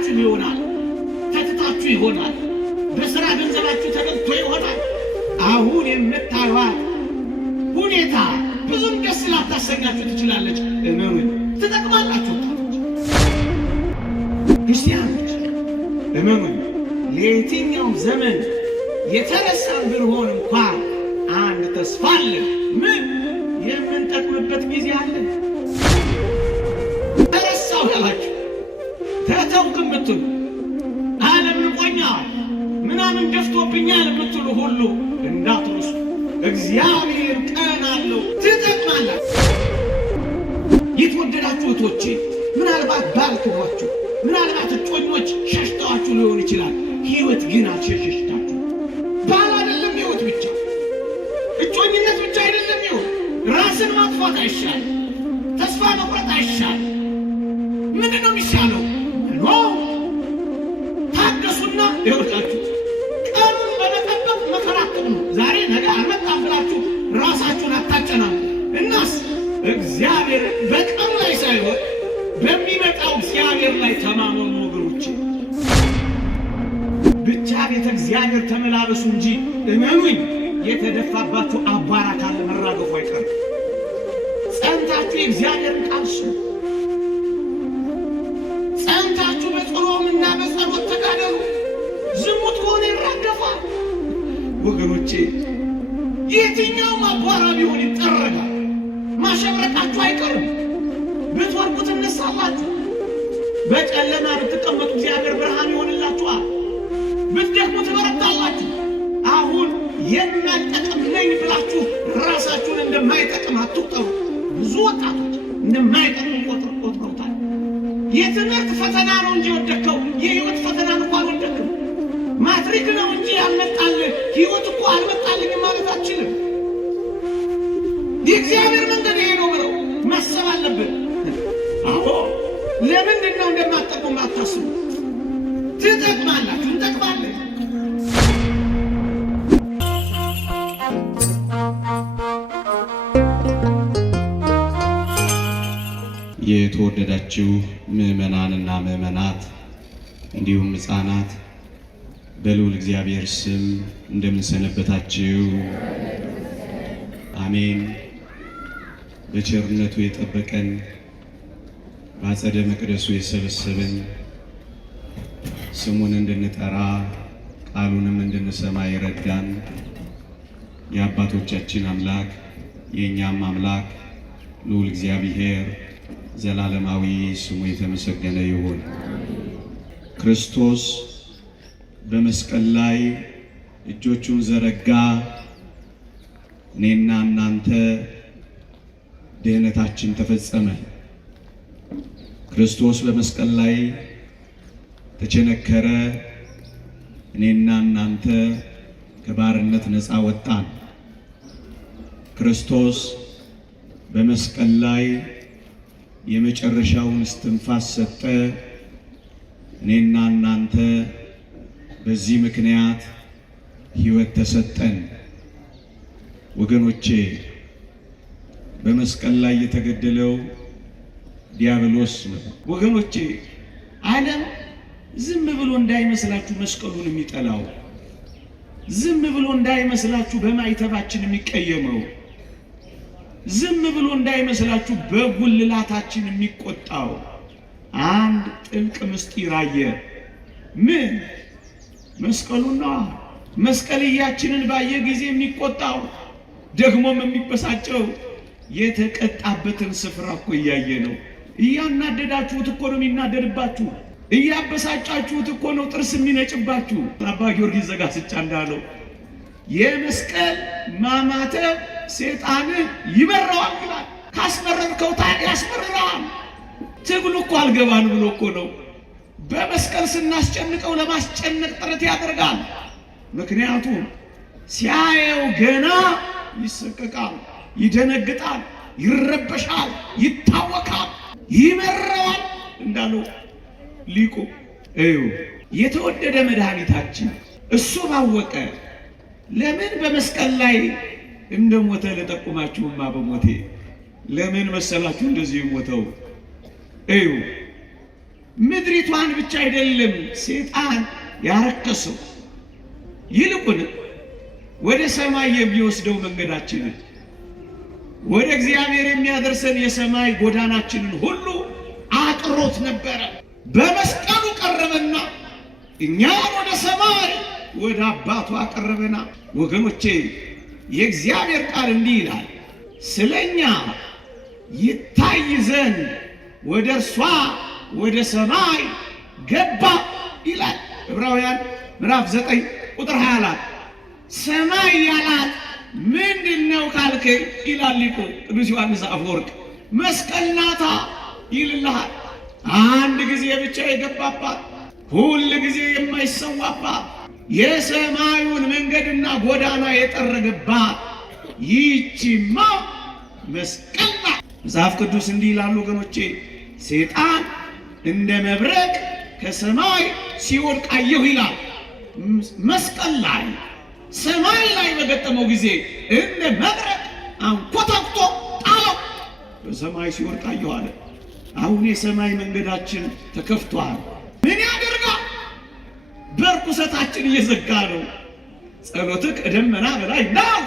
አልፋችሁ ይሆናል፣ ተትታችሁ ይሆናል፣ በሥራ ገንዘባችሁ ተበልቶ ይሆናል። አሁን የምታዩት ሁኔታ ብዙም ደስ ላታሰኛችሁ ትችላለች። እመኑኝ ትጠቅማላችሁ። ክርስቲያኖች እመኑኝ ለየትኛው ዘመን የተረሳን ብንሆን እንኳን አንድ ተስፋ አለ። ምን የምንጠቅምበት ጊዜ አለ። ተረሳው ያላችሁ ተተውክ የምትሉ ዓለም ንቆኛል ምናምን ገፍቶብኛል የምትሉ ሁሉ እንዳትረሱ። እግዚአብሔር ቀን አለው፣ ትጠቅማላችሁ። የተወደዳችሁ እህቶቼ ምናልባት ባልክሟችሁ፣ ምናልባት እጮኞች ሸሽተዋችሁ ሊሆን ይችላል። ሕይወት ግን አልሸሸሽታችሁ። ባል አይደለም ሕይወት ብቻ፣ እጮኝነት ብቻ አይደለም ሕይወት። ራስን ማጥፋት አይሻል፣ ተስፋ መቁረጥ አይሻል። ምንድን ነው የሚሻለው? ታገሱና ይወጣችሁ። ቀኑን በመጠበቅ መከራከሩ ነው። ዛሬ ነገ አልመጣም ብላችሁ ራሳችሁን አታጨናኑ። እናስ እግዚአብሔር በቀኑ ላይ ሳይሆን በሚመጣው እግዚአብሔር ላይ ተማመኑ ወገኖች። ብቻ ቤተ እግዚአብሔር ተመላለሱ እንጂ እመኑኝ የተደፋባችሁ አቧራ ካለ መራገፉ አይቀርም። ጸንታችሁ የእግዚአብሔርን ቃል ስሙ። ጸንታችሁ በጾምና በጸሎት ተጋደሉ። ዝሙት ከሆነ ይራገፋል ወገኖቼ። የትኛውም አቧራ ቢሆን ይጠረጋል። ማሸብረቃችሁ አይቀርም። ብትወድቁ ትነሳላችሁ። በጨለማ ብትቀመጡ እግዚአብሔር ብርሃን ይሆንላችኋል። ብትደክሙ ትበረታላችሁ። አሁን የማይጠቅም ነኝ ብላችሁ ራሳችሁን እንደማይጠቅም አትቁጠሩ። ብዙ ወጣቶች እንደማይጠቅም ቆጥረውታል። የትምህርት ፈተና ነው እንጂ ወደከው፣ የህይወት ፈተና እንኳን አልወደክም። ማትሪክ ነው እንጂ ያልመጣልህ ህይወት እኮ አልመጣልኝም ማለት አትችልም። የእግዚአብሔር መንገድ ይሄ ነው ብለው ማሰብ አለብን። አዎ ለምንድን ነው እንደማትጠቅሙ አታስቡ። ትጠቅማላችሁ፣ እንጠቅማለን። የተወደዳችሁ ምዕመናንና ምዕመናት እንዲሁም ሕፃናት በልዑል እግዚአብሔር ስም እንደምንሰነበታችሁ አሜን። በቸርነቱ የጠበቀን በአጸደ መቅደሱ የሰበሰበን ስሙን እንድንጠራ ቃሉንም እንድንሰማ የረዳን የአባቶቻችን አምላክ የእኛም አምላክ ልዑል እግዚአብሔር ዘላለማዊ ስሙ የተመሰገነ ይሁን። ክርስቶስ በመስቀል ላይ እጆቹን ዘረጋ። እኔና እናንተ ድህነታችን ተፈጸመ። ክርስቶስ በመስቀል ላይ ተቸነከረ። እኔና እናንተ ከባርነት ነፃ ወጣን። ክርስቶስ በመስቀል ላይ የመጨረሻውን እስትንፋስ ሰጠ። እኔና እናንተ በዚህ ምክንያት ሕይወት ተሰጠን። ወገኖቼ በመስቀል ላይ የተገደለው ዲያብሎስ ነው። ወገኖቼ ዓለም ዝም ብሎ እንዳይመስላችሁ መስቀሉን የሚጠላው፣ ዝም ብሎ እንዳይመስላችሁ በማይተባችን የሚቀየመው፣ ዝም ብሎ እንዳይመስላችሁ በጉልላታችን የሚቆጣው አንድ ጥልቅ ምስጢር አየ። ምን? መስቀሉን ነው። መስቀልያችንን ባየ ጊዜ የሚቆጣው ደግሞም የሚበሳጨው የተቀጣበትን ስፍራ እኮ እያየ ነው። እያናደዳችሁት እኮ ነው የሚናደድባችሁ። እያበሳጫችሁት እኮ ነው ጥርስ የሚነጭባችሁ። አባ ጊዮርጊስ ዘጋስጫ እንዳለው የመስቀል ማማተብ ሰይጣንን ይመራዋል ይላል። ካስመረርከው ያስመርራል። ትግሉ እኮ አልገባን ብሎ እኮ ነው። በመስቀል ስናስጨንቀው ለማስጨነቅ ጥረት ያደርጋል። ምክንያቱም ሲያየው ገና ይሰቀቃል፣ ይደነግጣል፣ ይረበሻል፣ ይታወካል፣ ይመረዋል እንዳለው ሊቁ እዩ። የተወደደ መድኃኒታችን እሱ ባወቀ ለምን በመስቀል ላይ እንደሞተ ለጠቁማችሁማ በሞቴ ለምን መሰላችሁ እንደዚህ ሞተው? እዩ ምድሪቷን ብቻ አይደለም ሰይጣን ያረከሰው፣ ይልቁን ወደ ሰማይ የሚወስደው መንገዳችንን ወደ እግዚአብሔር የሚያደርሰን የሰማይ ጎዳናችንን ሁሉ አጥሮት ነበረ። በመስቀሉ ቀረበና እኛን ወደ ሰማይ ወደ አባቱ አቀረበና። ወገኖቼ የእግዚአብሔር ቃል እንዲህ ይላል፣ ስለኛ ይታይ ዘንድ ወደ እርሷ ወደ ሰማይ ገባ ይላል ዕብራውያን ምዕራፍ 9 ቁጥር 24። ሰማይ ያላት ምንድነው ካልከኝ ይላል ሊቁ ቅዱስ ዮሐንስ አፈወርቅ፣ መስቀል ናታ ይልልሃል። አንድ ጊዜ ብቻ የገባባት፣ ሁል ጊዜ የማይሰዋባት፣ የሰማዩን መንገድና ጎዳና የጠረገባት ይህችማ መስቀል ናት። መጽሐፍ ቅዱስ እንዲህ ይላሉ ወገኖቼ፣ ሰይጣን እንደ መብረቅ ከሰማይ ሲወድቅ አየሁ ይላል። መስቀል ላይ ሰማይ ላይ በገጠመው ጊዜ እንደ መብረቅ አንኮታኩቶ ጣለው፣ በሰማይ ሲወድቅ አየሁ አለ። አሁን የሰማይ መንገዳችን ተከፍቷል። ምን ያደርጋል? በርኩሰታችን እየዘጋ ነው። ጸሎትህ ከደመና በላይ ነው፣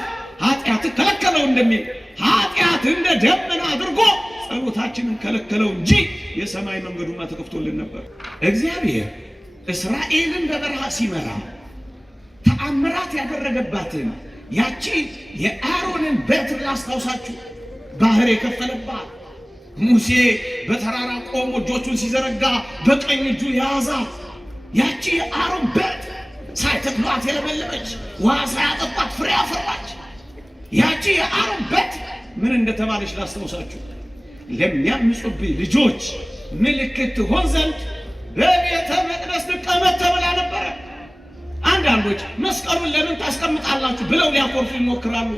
ኃጢአትህ ከለከለው እንደሚል ኃጢአት እንደ ደመና አድርጎ ጸሎታችንን ከለከለው እንጂ የሰማይ መንገዱማ ተከፍቶልን ነበር። እግዚአብሔር እስራኤልን በበረሃ ሲመራ ተአምራት ያደረገባትን ያቺ የአሮንን በትር ላስታውሳችሁ። ባህር የከፈለባት፣ ሙሴ በተራራ ቆሞ እጆቹን ሲዘረጋ በቀኝ እጁ የያዛት ያቺ የአሮን በትር ሳይተክሏት የለመለመች፣ ውሃ ሳያጠጧት ፍሬ አፈራች። ያቺ የአሮን በትር ምን እንደተባለች ላስታውሳችሁ። ለሚያምፁብኝ ልጆች ምልክት ትሆን ዘንድ በቤተ መቅደስ ትቀመጥ ተብላ ነበረ። አንዳንዶች መስቀሉን ለምን ታስቀምጣላችሁ ብለው ሊያኮርፉ ይሞክራሉ።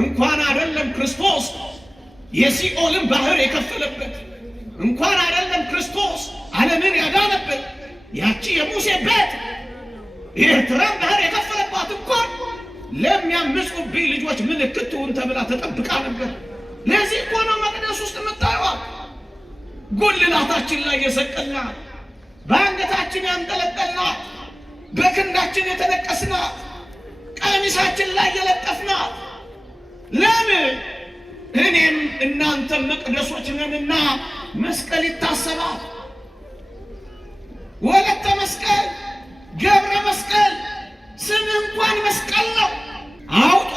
እንኳን አይደለም ክርስቶስ የሲኦልን ባህር የከፈለበት፣ እንኳን አይደለም ክርስቶስ ዓለምን ያዳነበት፣ ያቺ የሙሴ ቤት የኤርትራን ባህር የከፈለባት እንኳን ለሚያምፁብኝ ልጆች ምልክት ትሁን ተብላ ተጠብቃ ነበር። ለዚህ እኮ ነው መቅደስ ውስጥ የምታዩት ጉልላታችን ላይ የሰቀልናት፣ በአንገታችን ያንጠለጠልናት፣ በክንዳችን የተነቀስናት፣ ቀሚሳችን ላይ የለጠፍናት። ለምን? እኔም እናንተም መቅደሶች ነንና መስቀል ይታሰባል። ወለተ መስቀል፣ ገብረ መስቀል፣ ስምህ እንኳን መስቀል ነው። አውጧ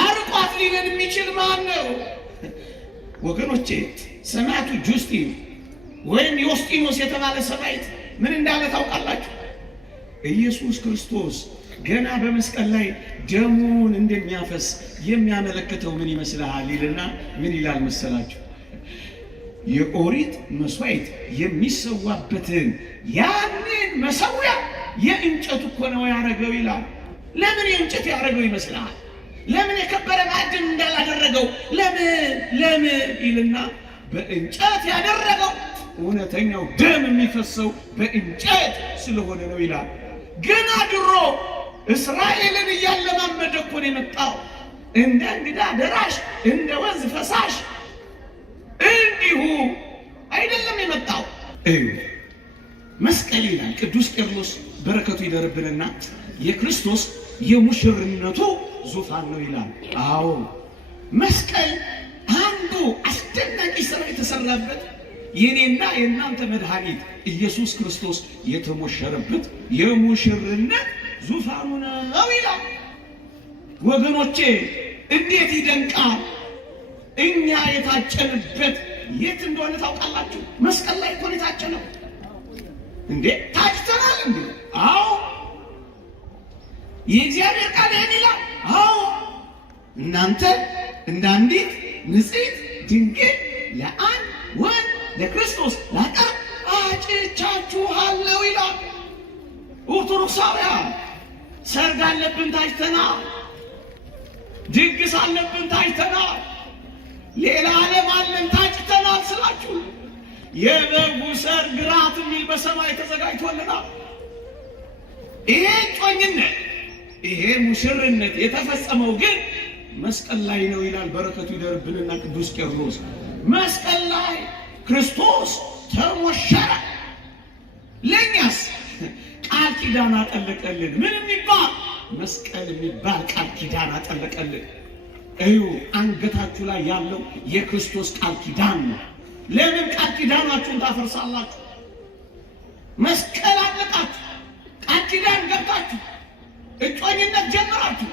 አርቋት ሊለን የሚችል ማን ነው? ወገኖቼ ሰማዕቱ ጁስቲን ወይም ዮስጢኖስ የተባለ ሰማዕት ምን እንዳለ ታውቃላችሁ? ኢየሱስ ክርስቶስ ገና በመስቀል ላይ ደሙን እንደሚያፈስ የሚያመለክተው ምን ይመስልሃል ይልና ምን ይላል መሰላችሁ? የኦሪት መስዋዕት የሚሰዋበትን ያንን መሰዊያ የእንጨት እኮ ነው ያደረገው ይላል። ለምን የእንጨት ያደረገው ይመስልሃል? ለምን የከበረ ማዕድን እንዳላደረገው ለምን ይልና በእንጨት ያደረገው እውነተኛው ደም የሚፈሰው በእንጨት ስለሆነ ነው ይላል። ገና ድሮ እስራኤልን እያለማመደ እኮ ነው የመጣው። እንደ እንግዳ ደራሽ እንደ ወንዝ ፈሳሽ እንዲሁ አይደለም የመጣው። መስቀል ይላል ቅዱስ ቄርሎስ በረከቱ ይደርብንና የክርስቶስ የሙሽርነቱ ዙፋን ነው ይላል። አዎ መስቀል አንዱ አስደናቂ ስራ የተሰራበት የኔና የእናንተ መድኃኒት ኢየሱስ ክርስቶስ የተሞሸረበት የሙሽርነት ዙፋኑ ነው ይላል። ወገኖቼ እንዴት ይደንቃል! እኛ የታጨንበት የት እንደሆነ ታውቃላችሁ? መስቀል ላይ እኮ የታጨነው እንዴ! ታጭተናል እንዴ? አዎ የእግዚአብሔር ቃል ይህን ይላል። አዎ እናንተ እንደ አንዲት ንጽሕት ድንግል ለአንድ ወንድ ለክርስቶስ ላቀርብ አጭቻችኋለሁ ይላል። ኦርቶዶክሳውያን ሰርግ አለብን ታጭተናል። ድግስ አለብን ታጭተናል። ሌላ ዓለም አለን ታጭተናል ስላችሁ የበጉ ሰርግ ራት የሚል በሰማይ ተዘጋጅቶልናል። ይሄ ጮኝነት ይሄ ሙሽርነት የተፈጸመው ግን መስቀል ላይ ነው ይላል። በረከቱ ይደርብንና ቅዱስ ቄርሎስ መስቀል ላይ ክርስቶስ ተሞሸረ። ለእኛስ ቃል ኪዳን አጠለቀልን። ምን የሚባል መስቀል የሚባል ቃል ኪዳን አጠለቀልን። እዩ፣ አንገታችሁ ላይ ያለው የክርስቶስ ቃል ኪዳን ነው። ለምን ቃል ኪዳናችሁን ታፈርሳላችሁ? መስቀል አለቃችሁ፣ ቃል ኪዳን ገብታችሁ እጮኝነት ጀምራችሁ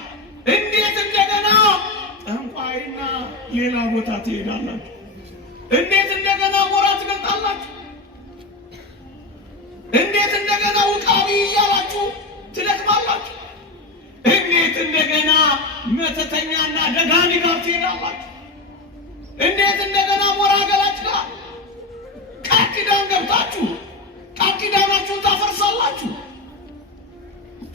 እንዴት እንደገና ጠንቋይና ሌላ ቦታ ትሄዳላችሁ? እንዴት እንደገና ሞራ ትገልጣላችሁ? እንዴት እንደገና ውቃቢ እያላችሁ ትደክማላችሁ? እንዴት እንደገና መተተኛና ደጋሚ ጋር ትሄዳላችሁ? እንዴት እንደገና ሞራ ገላጭ ጋር ቃል ኪዳን ገብታችሁ ቃል ኪዳናችሁን ታፈርሳላችሁ?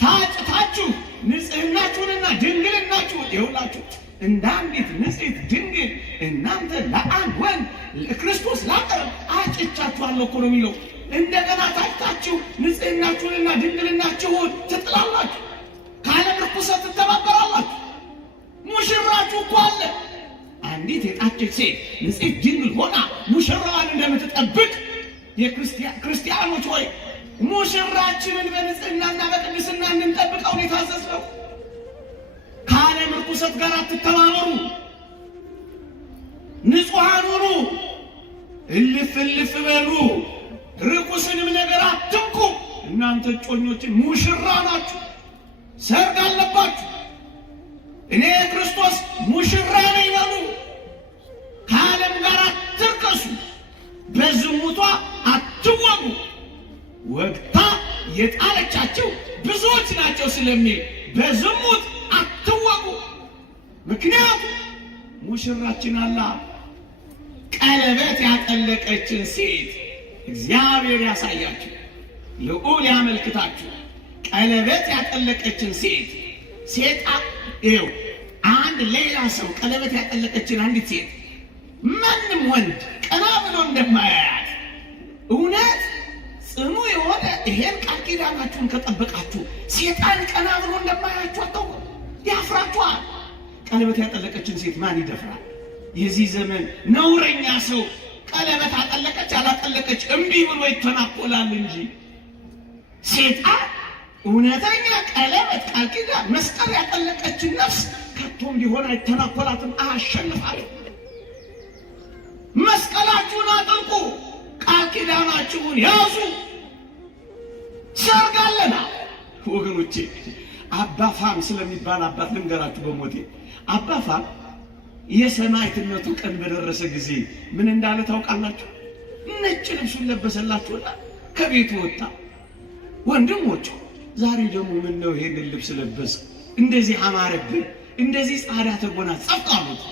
ታጭታችሁ ንጽህናችሁንና ድንግልናችሁን ይውላችሁ እንደ አንዲት ንጽሕት ድንግል እናንተ ለአንድ ወንድ ለክርስቶስ ላቀረብ አጭቻችኋለሁ እኮ ነው የሚለው። እንደገና ታጭታችሁ ንጽህናችሁንና ድንግልናችሁን ትጥላላችሁ፣ ከዓለም ርኩሰት ትተባበራላችሁ። ሙሽራችሁ እኮ አለ። አንዲት የጣጨች ሴት ንጽሕት ድንግል ሆና ሙሽራዋን እንደምትጠብቅ የክርስቲያኖች ሆይ ሙሽራችንን በንጽህናና በቅድስና እንድንጠብቀው የታዘዝነው። ከዓለም ርኩሰት ጋር አትተባበሩ፣ ንጹሐን ሁኑ፣ እልፍ እልፍ በሉ፣ ርኩስንም ነገር አትንኩ። እናንተ እጮኞችን ሙሽራ ናችሁ፣ ሰርግ አለባችሁ። እኔ ክርስቶስ ሙሽራ ነኝ በሉ። ከዓለም ጋር አትርከሱ፣ በዝሙቷ አትወጉ። ወግታ የጣለቻቸው ብዙዎች ናቸው ስለሚል በዝሙት አትወጉ። ምክንያቱም ሙሽራችን አላ ቀለበት ያጠለቀችን ሴት እግዚአብሔር ያሳያችሁ፣ ልዑል ያመልክታችሁ። ቀለበት ያጠለቀችን ሴት ይኸው አንድ ሌላ ሰው ቀለበት ያጠለቀችን አንዲት ሴት ማንም ወንድ ቀና ብሎ እንደማያያት እውነት ጽኑ የሆነ ይሄን ቃል ኪዳናችሁን ከጠበቃችሁ ሴጣን ቀና ብሎ እንደማያችሁ አታውቁ፣ ያፍራችኋል። ቀለበት ያጠለቀችን ሴት ማን ይደፍራል? የዚህ ዘመን ነውረኛ ሰው ቀለበት አጠለቀች አላጠለቀች እምቢ ብሎ ይተናኮላል እንጂ ሴጣን እውነተኛ ቀለበት ቃል ኪዳን መስቀል ያጠለቀችን ነፍስ ከቶም ቢሆን አይተናኮላትም፣ አያሸንፋትም። መስቀላችሁን አጥልቁ፣ ቃል ኪዳናችሁን ያዙ። ሰርግ አለና ወገኖቼ። አባ ፋም ስለሚባል አባት ልንገራችሁ በሞቴ። አባ ፋም የሰማዕትነቱ ቀን በደረሰ ጊዜ ምን እንዳለ ታውቃላችሁ? ነጭ ልብሱን ለበሰላችሁና ከቤቱ ወጣ። ወንድሞቹ ዛሬ ደግሞ ምን ነው ይሄንን ልብስ ለበስ፣ እንደዚህ አማረብን፣ እንደዚህ ጻዳ ተጎናጸፍክ አሉት።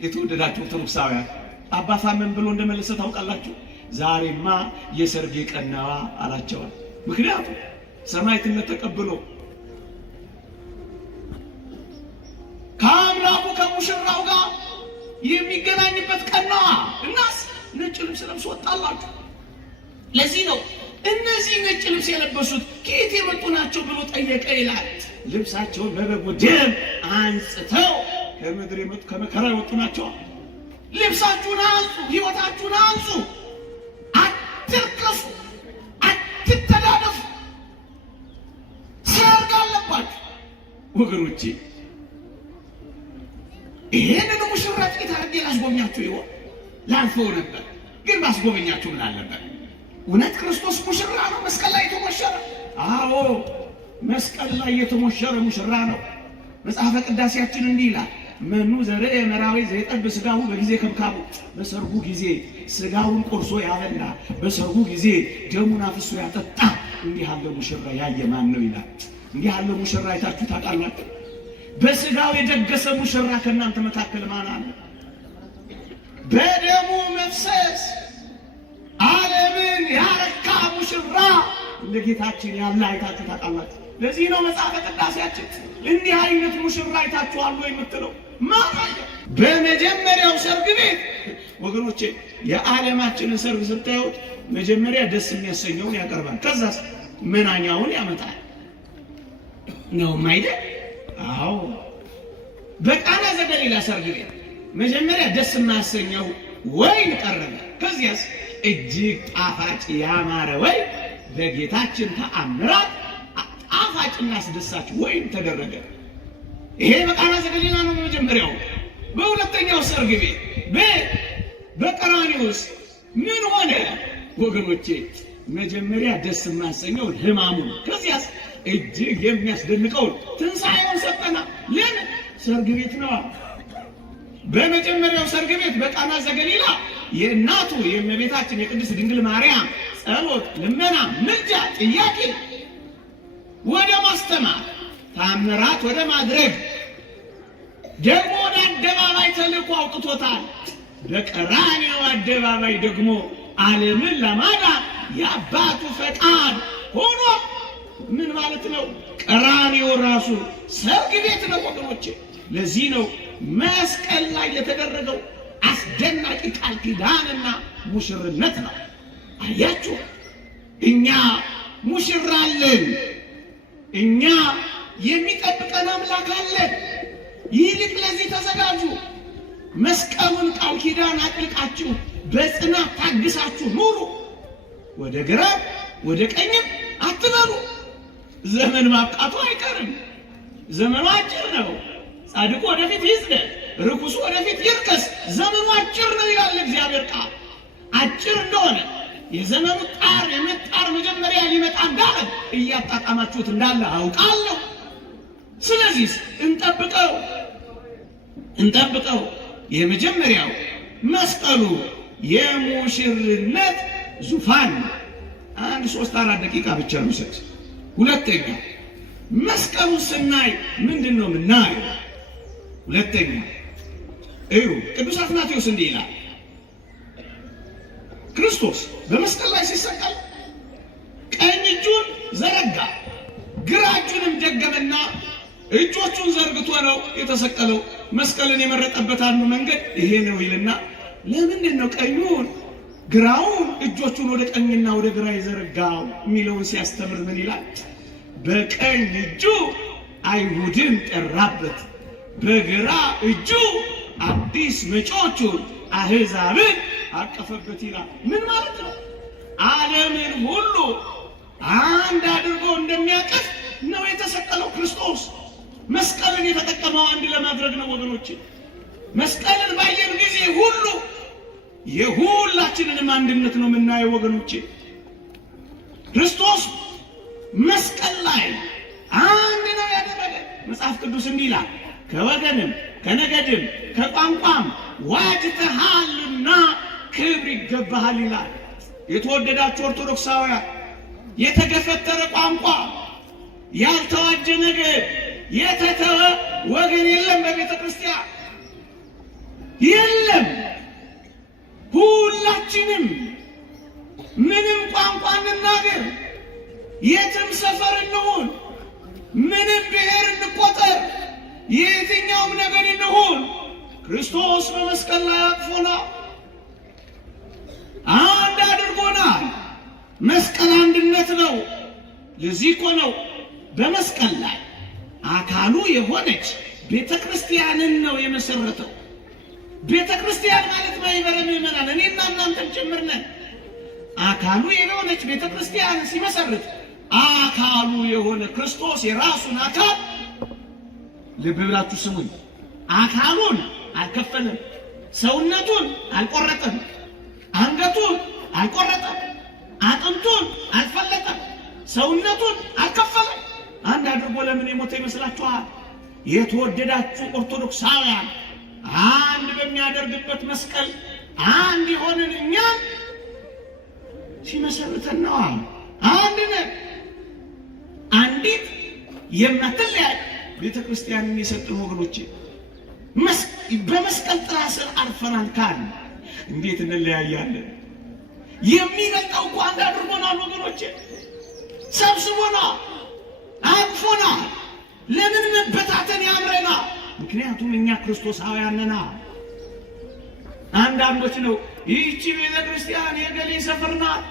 የተወደዳችሁ ኦርቶዶክሳውያን አባ ፋም ምን ብሎ እንደመለሰ ታውቃላችሁ? ዛሬማ የሰርጌ ቀን ነው አላቸዋል። ምክንያቱም ሰማዕትነት ተቀብሎ ከአምላኩ ከሙሽራው ጋር የሚገናኝበት ቀን ነው። እናስ ነጭ ልብስ ለብሶ ወጣላችሁ። ለዚህ ነው እነዚህ ነጭ ልብስ የለበሱት ከየት የመጡ ናቸው ብሎ ጠየቀ ይላል። ልብሳቸውን በበጉ ደም አንጽተው ከምድር የመጡ ከመከራ የወጡ ናቸው። ልብሳችሁን አንጹ፣ ሕይወታችሁን አንጹ፣ አትርከሱ፣ አትተዳደፉ። ሰርግ አለባችሁ ወገኖቼ። ይሄንን ሙሽራ ጥቂት አድርጌ ላስጎብኛችሁ ይሆን ላልፈው ነበር፣ ግን ማስጎበኛችሁ ምን አለበት? እውነት ክርስቶስ ሙሽራ ነው? መስቀል ላይ የተሞሸረ? አዎ መስቀል ላይ የተሞሸረ ሙሽራ ነው። መጽሐፈ ቅዳሴያችን እንዲህ ይላል፣ መኑ ዘርእ መራዊ ዘይጠብ ስጋሁ በጊዜ ከብካቡ። በሰርጉ ጊዜ ስጋውን ቆርሶ ያበላ፣ በሰርጉ ጊዜ ደሙን አፍሶ ያጠጣ እንዲህ ያለ ሙሽራ ያየ ማን ነው ይላል። እንዲህ ያለ ሙሽራ አይታችሁ ታውቃላችሁ? በስጋው የደገሰ ሙሽራ ከእናንተ መካከል ማን አለ? በደሙ መፍሰስ ዓለምን ያረካ ሙሽራ እንደ ጌታችን ያለ አይታችሁ ታውቃላችሁ? ለዚህ ነው መጽሐፈ ቅዳሴያችን እንዲህ አይነት ሙሽራ አይታችኋል ወይ የምትለው? ማን? በመጀመሪያው ሰርግ ቤት ወገኖቼ፣ የዓለማችንን ሰርግ ስታዩት መጀመሪያ ደስ የሚያሰኘውን ያቀርባል፣ ከዛስ መናኛውን ያመጣል ነው አይደል? አዎ። በቃና ዘገሊላ ሰርግ ቤት መጀመሪያ ደስ የማያሰኘው ወይን ቀረበ፣ ከዚያስ እጅግ ጣፋጭ ያማረ ወይ በጌታችን ተአምራት ጣፋጭና አስደሳች ወይን ተደረገ። ይሄ በቃና ዘገሊላ ነው በመጀመሪያው። በሁለተኛው ሰርግ ቤት በቀራንዮስ ምን ሆነ ወገኖቼ? መጀመሪያ ደስ የማያሰኘውን ሕማሙን፣ ከዚያስ እጅግ የሚያስደንቀውን ትንሣኤውን ሰጠና። ለምን? ሰርግ ቤት ነው። በመጀመሪያው ሰርግ ቤት በቃና ዘገሊላ የእናቱ የእመቤታችን የቅድስት ድንግል ማርያም ጸሎት፣ ልመና፣ ምልጃ፣ ጥያቄ ወደ ማስተማር ታምራት ወደ ማድረግ ደግሞ ወደ አደባባይ ተልእኮ አውጥቶታል። በቀራንዮ አደባባይ ደግሞ ዓለምን ለማዳን የአባቱ ፈቃድ ሆኖ ምን ማለት ነው? ቀራንዮ ራሱ ሰርግ ቤት ነው ወገኖቼ። ለዚህ ነው መስቀል ላይ የተደረገው አስደናቂ ቃል ኪዳንና ሙሽርነት ነው። አያችሁ፣ እኛ ሙሽራ አለን። እኛ የሚጠብቀን አምላክ አለን። ይልቅ ለዚህ ተዘጋጁ። መስቀሉን ቃል ኪዳን አጥልቃችሁ በጽናት ታግሳችሁ ኑሩ። ወደ ግራ ወደ ቀኝም አትበሉ። ዘመን ማብቃቱ አይቀርም። ዘመኑ አጭር ነው። ጻድቁ ወደፊት ይዝደል፣ ርኩሱ ወደፊት ይርከስ። ዘመኑ አጭር ነው ይላል እግዚአብሔር ቃል። አጭር እንደሆነ የዘመኑ ጣር የመጣር መጀመሪያ ሊመጣ እንዳለ እያጣጣማችሁት እንዳለ አውቃለሁ። ስለዚህ እንጠብቀው። የመጀመሪያው መስቀሉ የሙሽርነት ዙፋን። 1-3-4 ደቂቃ ብቻ እንውሰድ። ሁለተኛ መስቀሉ ስናይ ምንድን ነው የምናየው? ሁለተኛ እዩ፣ ቅዱስ አትናቴዎስ እንዲህ ይላል። ክርስቶስ በመስቀል ላይ ሲሰቀል ቀኝ እጁን ዘረጋ፣ ግራ እጁንም ደገመና እጆቹን ዘርግቶ ነው የተሰቀለው። መስቀልን የመረጠበት አንዱ መንገድ ይሄ ነው ይልና፣ ለምንድን ነው ቀኙን ግራውን እጆቹን ወደ ቀኝና ወደ ግራ የዘረጋው የሚለውን ሲያስተምር ምን ይላል? በቀኝ እጁ አይሁድን ጠራበት፣ በግራ እጁ አዲስ መጪዎቹን አሕዛብን አቀፈበት ይላል። ምን ማለት ነው? ዓለምን ሁሉ አንድ አድርጎ እንደሚያቀፍ ነው የተሰቀለው ክርስቶስ። መስቀልን የተጠቀመው አንድ ለማድረግ ነው ወገኖች። መስቀልን ባየን ጊዜ ሁሉ የሁላችንንም አንድነት ነው የምናየው ወገኖች። ክርስቶስ መስቀል ላይ አንድ ነው ያደረገ። መጽሐፍ ቅዱስ እንዲህ ይላል፣ ከወገንም ከነገድም ከቋንቋም ዋጅተሃልና ክብር ይገባሃል ይላል። የተወደዳችሁ ኦርቶዶክሳውያን፣ የተገፈተረ ቋንቋ፣ ያልተዋጀ ነገድ፣ የተተወ ወገን የለም በቤተ ክርስቲያን የለም። ሁላችንም ምንም ቋንቋ እንናገር፣ የትም ሰፈር እንሁን፣ ምንም ብሔር እንቆጠር፣ የትኛውም ነገድ እንሁን፣ ክርስቶስ በመስቀል ላይ አቅፎናል፣ አንድ አድርጎናል። መስቀል አንድነት ነው። ለዚህ እኮ ነው በመስቀል ላይ አካሉ የሆነች ቤተ ክርስቲያንን ነው የመሰረተው። ቤተ ክርስቲያን ማለት ማኅበረ ምዕመናን እኔና እናንተም ጭምር ነን። አካሉ የሆነች ቤተ ክርስቲያን ሲመሰርት አካሉ የሆነ ክርስቶስ የራሱን አካል ልብ ብላችሁ ስሙኝ። አካሉን አልከፈለም፣ ሰውነቱን አልቆረጠም፣ አንገቱን አልቆረጠም፣ አጥንቱን አልፈለጠም፣ ሰውነቱን አልከፈለም። አንድ አድርጎ ለምን የሞተ ይመስላችኋል? የተወደዳችሁ ኦርቶዶክሳውያን አንድ በሚያደርግበት መስቀል አንድ የሆንን እኛን ሲመሰርተን ነው። አንድ ነን። አንዲት የማትለያይ ቤተ ክርስቲያንን የሰጠን ወገኖቼ፣ በመስቀል ጥላ ስር አርፈናል ካል እንዴት እንለያያለን? የሚበልጠው እኮ አንድ አድርጎናል ወገኖቼ፣ ሰብስቦናል፣ አቅፎናል። ለምን መበታተን ያምረናል? ምክንያቱም እኛ ክርስቶሳውያን ነን። አንዳንዶች ነው ይህቺ ቤተ ክርስቲያን የገሌ ሰፈር ናት።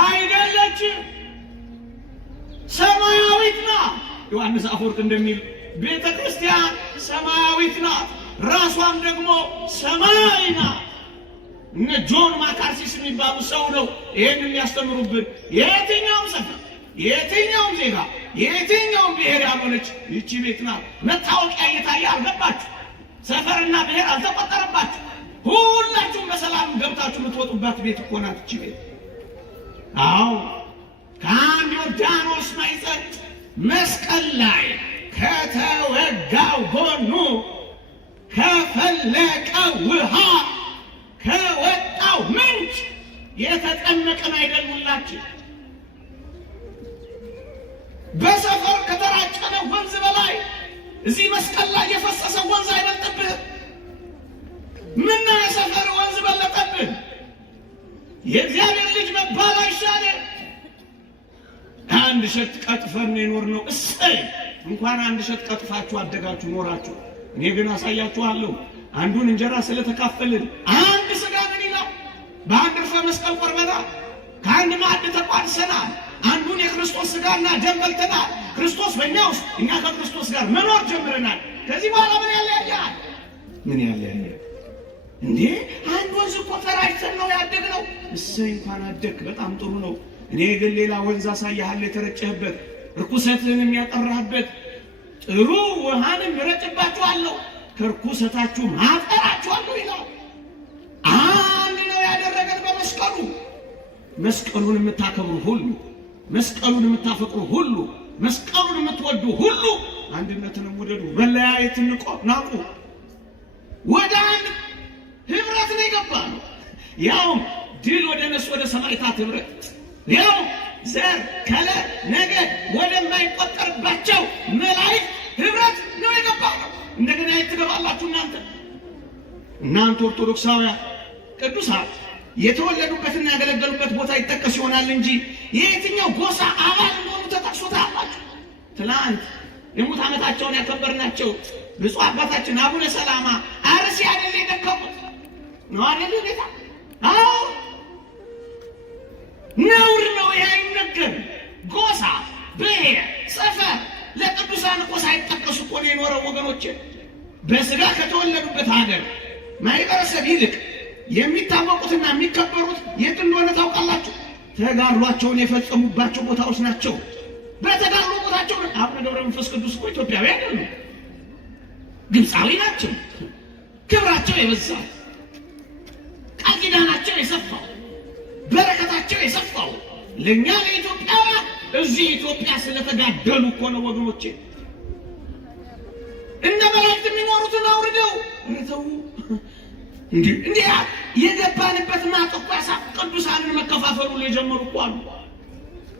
አይደለችም፣ ሰማያዊት ናት። ዮሐንስ አፈወርቅ እንደሚል ቤተ ክርስቲያን ሰማያዊት ናት፣ ራሷም ደግሞ ሰማያዊ ናት። እነ ጆን ማካርሲስ የሚባሉ ሰው ነው ይሄን የሚያስተምሩብን። የትኛውም ሰፈር፣ የትኛውም ዜጋ፣ የትኛውም ብሔር ያልሆነች ይቺ ቤት ናት። መታወቂያ እየታየ አልገባችሁ፣ ሰፈርና ብሔር አልተቆጠረባችሁ። ሁላችሁም በሰላም ገብታችሁ የምትወጡባት ቤት እኮ ናት ይቺ ቤት። አዎ ከአንድ ዮርዳኖስ ማይጸጥ መስቀል ላይ ከተወጋው ጎኑ ከፈለቀው ውሃ ከወጣው ምንጭ የተጠመቅን አይደል? ሁላችን በሰፈር ከተራጨነ ወንዝ በላይ እዚህ መስቀል ላይ የፈሰሰ ወንዝ አይበልጥብህም? ምን የሰፈር ወንዝ በለጠብህ? የእግዚአብሔር ልጅ መባል አይሻልም? አንድ እሸት ቀጥፈን የኖር ነው። እሰይ እንኳን አንድ እሸት ቀጥፋችሁ አደጋችሁ ኖራችሁ። እኔ ግን አሳያችኋለሁ። አንዱን እንጀራ ስለተካፈልን አንድ ስጋ ምን ይላል? በአንድ እርፈ መስቀል ቆርበናል። ከአንድ ማዕድ ተቋድሰናል። አንዱን የክርስቶስ ስጋና ደም በልተናል። ክርስቶስ በእኛ ውስጥ፣ እኛ ከክርስቶስ ጋር መኖር ጀምረናል። ከዚህ በኋላ ምን ያለያያል? ምን ያለያያል እንዴ? አንድ ወንዝ እኮ ተራጭተን ነው ያደግነው። እሰይ እንኳን አደግ፣ በጣም ጥሩ ነው። እኔ ግን ሌላ ወንዝ አሳያለሁ፣ የተረጨህበት ርኩሰትን የሚያጠራህበት። ጥሩ ውሃንም እረጭባችኋለሁ፣ ከርኩሰታችሁ ማጠራችኋለሁ ይላል። አንድ ነው ያደረገን በመስቀሉ። መስቀሉን የምታከብሩ ሁሉ፣ መስቀሉን የምታፈቅሩ ሁሉ፣ መስቀሉን የምትወዱ ሁሉ አንድነትንም ውደዱ፣ መለያየትን ናቁ። ወደ አንድ ህብረት ነው የገባነው። ያውም ድል ወደ ነሱ ወደ ሰማዕታት ህብረት፣ ያው ዘር ከለር ነገድ ወደማይቆጠርባቸው መላእክት ህብረት ነው የገባነው። እንደገና የትገባላችሁ እናንተ ኦርቶዶክሳውያን ቅዱሳን የተወለዱበትና ያገለገሉበት ቦታ ይጠቀስ ይሆናል እንጂ የየትኛው ጎሳ አባል እንደሆኑ ተጠቅሶታ አላችሁ። ትናንት የሙት ዓመታቸውን ያከበርናቸው ብፁዕ አባታችን አቡነ ሰላማ አርሲ አይደል የደከሙት ነው አይደል? ጌታ አዎ ነውር ነው። ይሄ አይነገርም። ጎሳ፣ ብሔር፣ ሰፈር ለቅዱሳን እኮ ሳይጠቀሱ እኮ ነው የኖረው ወገኖቼ። በስጋ ከተወለዱበት ሀገር ማህበረሰብ ይልቅ የሚታወቁትና የሚከበሩት የት እንደሆነ ታውቃላችሁ? ተጋድሏቸውን የፈጸሙባቸው ቦታዎች ናቸው። በተጋድሎ ቦታቸው አቡነ ገብረ መንፈስ ቅዱስ እኮ ኢትዮጵያዊ አይደሉም፣ ግብፃዊ ናቸው። ክብራቸው የበዛው፣ ቃል ኪዳናቸው የሰፋው፣ በረከታቸው የሰፋው ለእኛ ለኢትዮጵያውያን እዚህ ኢትዮጵያ ስለተጋደሉ እኮ ነው ወገኖቼ። እነ መላእክት የሚኖሩትን አውርደው ተው እንዴ የገባንበት ማጥቆ ቅዱሳንን መከፋፈሉ የጀመሩ እኮ አሉ።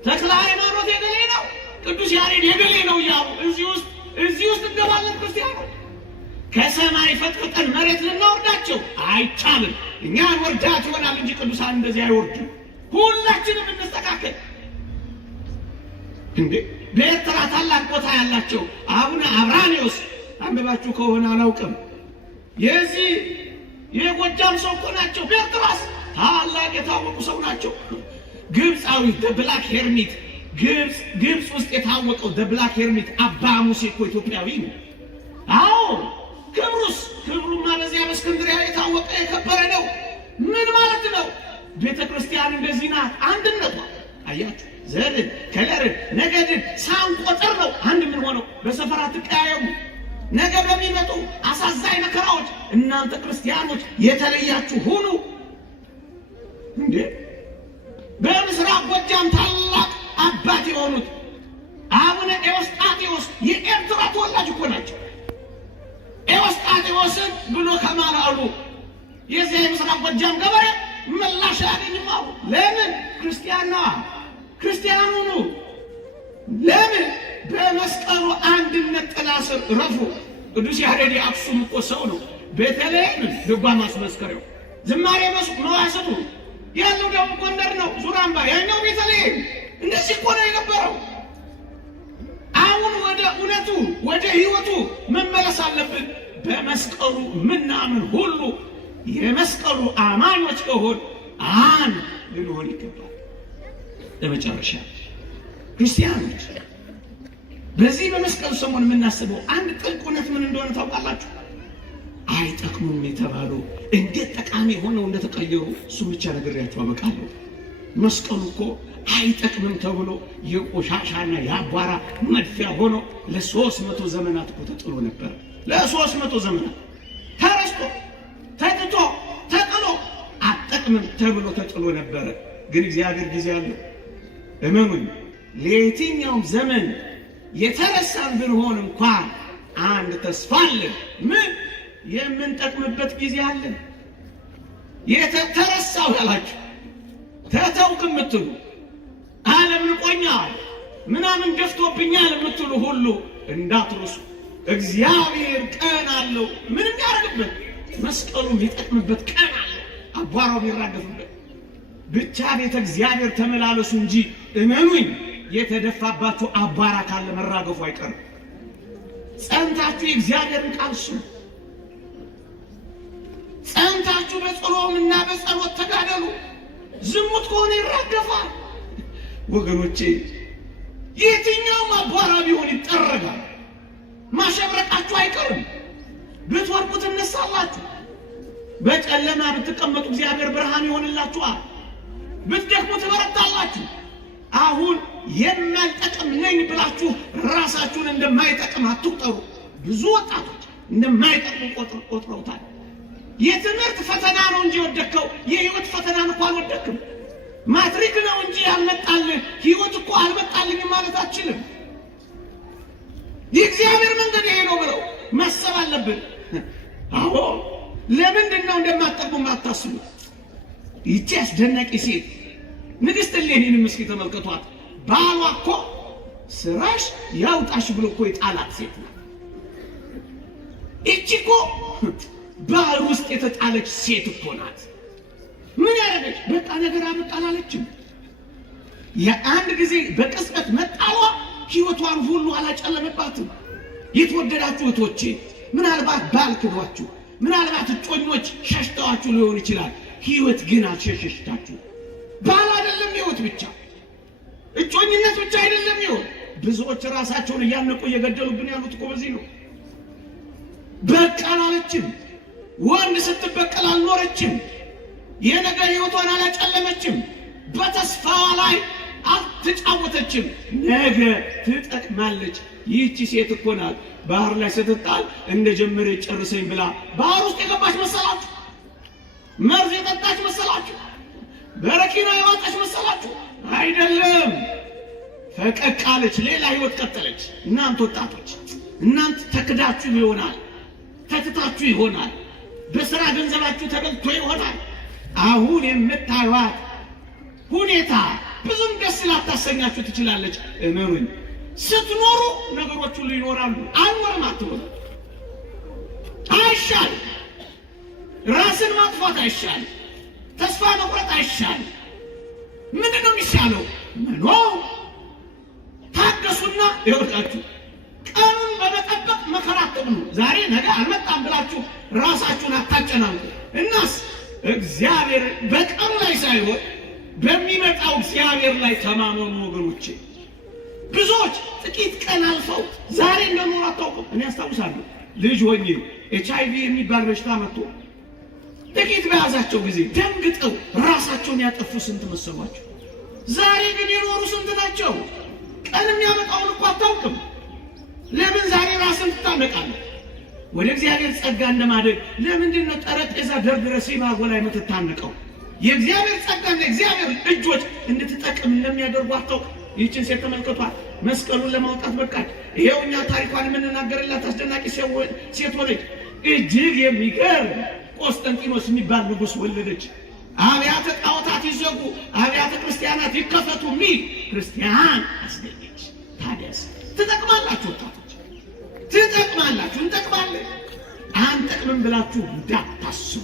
ተክለ ሃይማኖት የገሌ ነው፣ ቅዱስ ያሬድ የገሌ ነው እያሉ እዚህ ውስጥ እንገባለን ክርስቲያኖች። ከሰማይ ፈጥቅጠን መሬት ልናወርዳቸው አይቻልም። እኛ ወርዳት ይሆናል እንጂ ቅዱሳን እንደዚህ አይወርዱም። ሁላችንም እንስተካከል። እንዴ በኤርትራ ታላቅ ቦታ ያላቸው አቡነ አብራኒዎስ አንብባችሁ ከሆነ አላውቅም፣ የዚህ የጎጃም ሰው እኮ ናቸው። በኤርትራስ ታላቅ የታወቁ ሰው ናቸው። ግብፃዊ ደብላክ ሄርሚት፣ ግብፅ ውስጥ የታወቀው ደብላክ ሄርሚት አባ ሙሴ እኮ ኢትዮጵያዊ ነው። አዎ ክብሩማ በዚያ በእስክንድርያ የታወቀ የከበረ ነው። ምን ማለት ነው? ቤተ ክርስቲያን እንደዚህ ናት። አንድነቷ አያችሁ፣ ዘርን ከለርን ነገድን ሳንቆጥር ነው አንድ ምን ሆነው። በሰፈራ ትቀያየሙ። ነገ በሚመጡ አሳዛኝ መከራዎች እናንተ ክርስቲያኖች የተለያችሁ ሁኑ። እንዴ በምስራቅ ጎጃም ታላቅ አባት የሆኑት አቡነ ኤዎስጣቴዎስ የኤርትራ ተወላጅ እኮ ናቸው። ኤዎስጣቴዎስን ብሎ ከማል አሉ የዚህ የምስራቅ ጎጃም ገበሬ ምላሽ ያገኝም አሉ። ለምን? ክርስቲያኑ ነው። ለምን? በመስቀሉ አንድነት ጥላ ስር ረፉ። ቅዱስ ያሬድ የአክሱም እኮ ሰው ነው። ቤተልሔም ድጓ ማስመስከሪያው፣ ዝማሬ መዋሥዕቱ ያለው ደግሞ ጎንደር ነው። ዙራምባ ያኛው ቤተልሔም። እንደዚህ እኮ ነው የነበረው። አሁን ወደ እውነቱ ወደ ሕይወቱ መመለስ አለብን። በመስቀሉ ምናምን ሁሉ የመስቀሉ አማኞች ከሆን አንድ ልንሆን ይገባል። ለመጨረሻ ክርስቲያኖች በዚህ በመስቀሉ ሰሞን የምናስበው አንድ ጥልቅ እውነት ምን እንደሆነ ታውቃላችሁ? አይጠቅሙም የተባሉ እንዴት ጠቃሚ ሆነው እንደተቀየሩ እሱም ብቻ ነግሬያችሁ አበቃለሁ። መስቀሉ እኮ አይጠቅምም ተብሎ የቆሻሻና የአቧራ መድፊያ ሆኖ ለ300 ዘመናት እኮ ተጥሎ ነበር። ለ300 ዘመናት ተረስቶ ተጥቶ ተጥሎ አጠቅምም ተብሎ ተጥሎ ነበረ። ግን እግዚአብሔር ጊዜ አለው። እመኑኝ፣ ለየትኛውም ዘመን የተረሳን ብንሆን እንኳን አንድ ተስፋ አለን። ምን? የምንጠቅምበት ጊዜ አለን። ተረሳው ያላችሁ ተተውክ የምትሉ ዓለም ንቆኛል ምናምን ገፍቶብኛል የምትሉ ሁሉ እንዳትረሱ። እግዚአብሔር ቀን አለው። ምን የሚያደርግበት? መስቀሉ የሚጠቅምበት ቀን አለ። አቧራው የሚራገፍበት። ብቻ ቤተ እግዚአብሔር ተመላለሱ እንጂ እመኑኝ፣ የተደፋባችሁ አቧራ ካለ መራገፉ አይቀርም። ጸንታችሁ የእግዚአብሔርን ቃል ስሙ። ጸንታችሁ በጾምና በጸሎት ተጋደሉ። ዝሙት ከሆነ ይራገፋል ወገኖቼ። የትኛውም አቧራ ቢሆን ይጠረጋል። ማሸብረቃችሁ አይቀርም። ብትወድቁ ትነሳላችሁ። በጨለማ ብትቀመጡ እግዚአብሔር ብርሃን ይሆንላችኋል። ብትደክሙ ትበረታላችሁ። አሁን የማይጠቅም ነኝ ብላችሁ ራሳችሁን እንደማይጠቅም አትቁጠሩ። ብዙ ወጣቶች እንደማይጠቅሙ ቆጥረውታል። የትምህርት ፈተና ነው እንጂ ወደከው የህይወት ፈተናን እኮ አልወደክም። ማትሪክ ነው እንጂ ያልመጣልህ ህይወት እኮ አልመጣልኝም ማለት አትችልም። የእግዚአብሔር መንገድ ይሄ ነው ብለው ማሰብ አለብን። አዎ፣ ለምንድን ነው እንደማትጠቅሙ ማታስቡ? ይቺ አስደናቂ ሴት ንግሥት እሌኒንም እስኪ ተመልከቷት። ባሏ እኮ ስራሽ ያውጣሽ ብሎ እኮ የጣላት ሴት ናት። ይቺ እኮ ባህር ውስጥ የተጣለች ሴት እኮ ናት። ምን ያደረገች? በቃ ነገር አልጣላለችም። የአንድ ጊዜ በቅጽበት መጣሏ ህይወቷን ሁሉ አላጨለመባትም። የተወደዳችሁ እህቶቼ፣ ምናልባት ባል ክዷችሁ፣ ምናልባት እጮኞች ሸሽተዋችሁ ሊሆን ይችላል። ህይወት ግን አልሸሸሽታችሁ። ባል አይደለም ህይወት ብቻ፣ እጮኝነት ብቻ አይደለም ህይወት። ብዙዎች ራሳቸውን እያነቁ እየገደሉብን ያሉት እኮ በዚህ ነው። በቀል አለችም። ወንድ ስትበቀል አልኖረችም። የነገ ህይወቷን አላጨለመችም። በተስፋዋ ላይ አልተጫወተችም። ነገ ትጠቅማለች። ይህቺ ሴት እኮ ናት ባህር ላይ ስትጣል እንደጀመረ ጨርሰኝ ብላ ባህር ውስጥ የገባች መሰላችሁ? መርዝ የጠጣች መሰላችሁ? በረኪና የዋጠች መሰላችሁ? አይደለም። ፈቀቅ አለች፣ ሌላ ህይወት ቀጠለች። እናንተ ወጣቶች፣ እናንተ ተክዳችሁ ይሆናል፣ ተትታችሁ ይሆናል፣ በስራ ገንዘባችሁ ተበልቶ ይሆናል። አሁን የምታዩት ሁኔታ ብዙም ደስ ላታሰኛችሁ ትችላለች። እመኑኝ፣ ስትኖሩ ነገሮች ሁሉ ይኖራሉ። አልኖርም አትበሉ። አይሻል፣ ራስን ማጥፋት አይሻል፣ ተስፋ መቁረጥ አይሻል። ምንድን ነው የሚሻለው? መኖር። ታገሱና ይወጣችሁ። ቀኑን በመጠበቅ መከራ አትብሉ። ዛሬ ነገ አልመጣም ብላችሁ ራሳችሁን አታጨናንቁ። እናስ እግዚአብሔር በቀኑ ላይ ሳይሆን በሚመጣው እግዚአብሔር ላይ ተማመኑ ወገኖቼ። ብዙዎች ጥቂት ቀን አልፈው ዛሬ እንደኖሩ አታውቁም። እኔ አስታውሳለሁ ልጅ ሆኜ HIV የሚባል በሽታ መጥቶ ጥቂት በያዛቸው ጊዜ ደንግጠው ራሳቸውን ያጠፉ ስንት መሰሏቸው? ዛሬ ግን የኖሩ ስንት ናቸው? ቀን የሚያመጣውን እኮ አታውቅም። ለምን ዛሬ ራስን ትታነቃለህ? ወደ እግዚአብሔር ጸጋ እንደማደግ ለምንድን ነው ጠረጴዛ ደርድረህ ሲማጎ ላይ የምትታነቀው? የእግዚአብሔር ጸጋና የእግዚአብሔር እጆች እንድትጠቅም እንደሚያደርጉ አታውቅ? ይህችን ሴት ተመልከቷት። መስቀሉን ለማውጣት በቃች። ይሄው እኛ ታሪኳን የምንናገርላት አስደናቂ ሴት ሆነች። እጅግ የሚገርም ቆስጠንጢኖስ የሚባል ንጉሥ ወለደች። አብያተ ጣዖታት ይዘጉ፣ አብያተ ክርስቲያናት ይከፈቱ ሚል ክርስቲያን አስገኘች። ታዲያስ ትጠቅማላችሁ ወጣቶች፣ ትጠቅማላችሁ። እንጠቅማለን አንጠቅምም ብላችሁ እንዳታስቡ።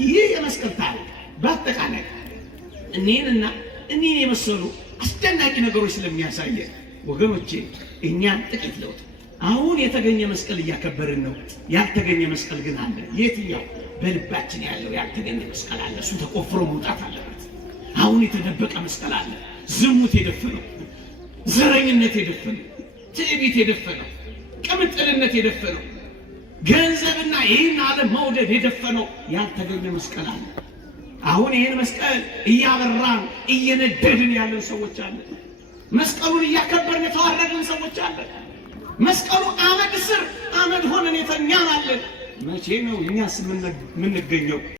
ይህ የመስቀል ታሪክ በአጠቃላይ እኔንና እኔን የመሰሉ አስደናቂ ነገሮች ስለሚያሳየን ወገኖቼ፣ እኛን ጥቂት ለውጥ አሁን የተገኘ መስቀል እያከበርን ነው። ያልተገኘ መስቀል ግን አለ። የትኛው? በልባችን ያለው ያልተገኘ መስቀል አለ። እሱ ተቆፍሮ መውጣት አለበት። አሁን የተደበቀ መስቀል አለ። ዝሙት የደፈነው፣ ዘረኝነት የደፈነው፣ ትዕቢት የደፈነው፣ ቅምጥልነት የደፈነው፣ ገንዘብና ይህን ዓለም መውደድ የደፈነው ያልተገኘ መስቀል አለ። አሁን ይህን መስቀል እያበራን እየነደድን ያለን ሰዎች አለ። መስቀሉን እያከበርን የተዋረድን ሰዎች አለ። መስቀሉ አመድ ስር አመድ ሆነን የተኛን አለ። መቼ ነው እኛስ የምንገኘው?